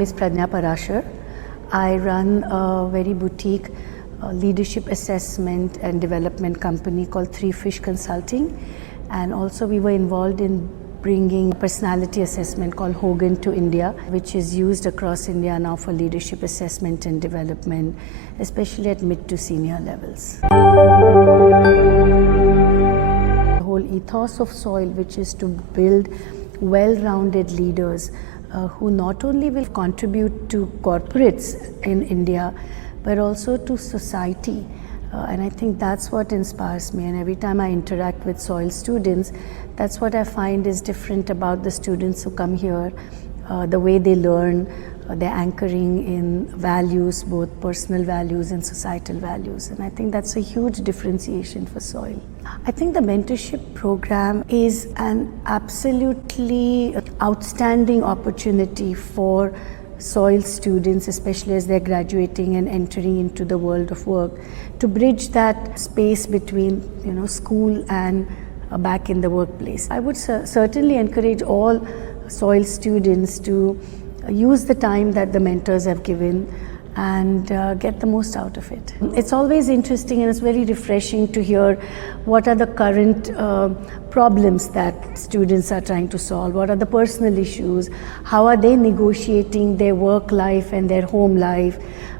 name is Pradnya Parasher. I run a very boutique leadership assessment and development company called Three Fish Consulting, and also we were involved in bringing a personality assessment called Hogan to India, which is used across India now for leadership assessment and development, especially at mid to senior levels. The whole ethos of Soil, which is to build well-rounded leaders who not only will contribute to corporates in India, but also to society. And I think that's what inspires me, and every time I interact with Soil students, that's what I find is different about the students who come here, the way they learn, they're anchoring in values, both personal values and societal values, and I think that's a huge differentiation for Soil. I think the mentorship program is an absolutely outstanding opportunity for Soil students, especially as they're graduating and entering into the world of work, to bridge that space between school and back in the workplace. I would certainly encourage all Soil students to use the time that the mentors have given and get the most out of it. It's always interesting and it's very refreshing to hear what are the current problems that students are trying to solve, what are the personal issues, how are they negotiating their work life and their home life.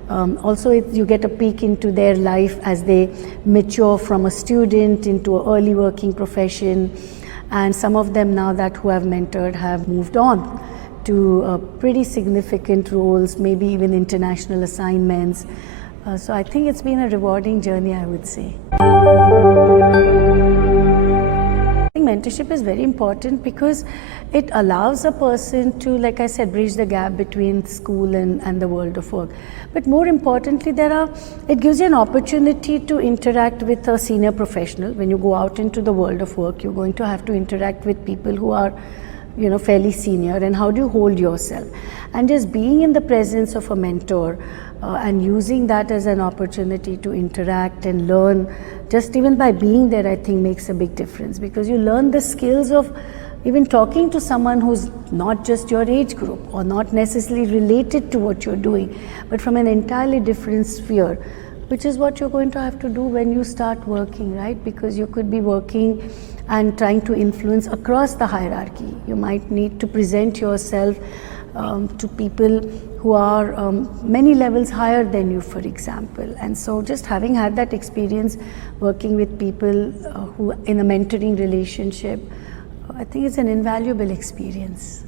Also, you get a peek into their life as they mature from a student into an early working profession, and some of them now that who have mentored have moved on to pretty significant roles, maybe even international assignments. So I think it's been a rewarding journey, I would say. I think mentorship is very important because it allows a person to, like I said, bridge the gap between school and the world of work. But more importantly, it gives you an opportunity to interact with a senior professional. When you go out into the world of work, you're going to have to interact with people who are fairly senior, and how do you hold yourself? And just being in the presence of a mentor and using that as an opportunity to interact and learn, just even by being there, I think makes a big difference, because you learn the skills of even talking to someone who's not just your age group or not necessarily related to what you're doing, but from an entirely different sphere, which is what you're going to have to do when you start working, right? Because you could be working and trying to influence across the hierarchy. You might need to present yourself to people who are many levels higher than you, for example. And so just having had that experience working with people who in a mentoring relationship, I think it's an invaluable experience.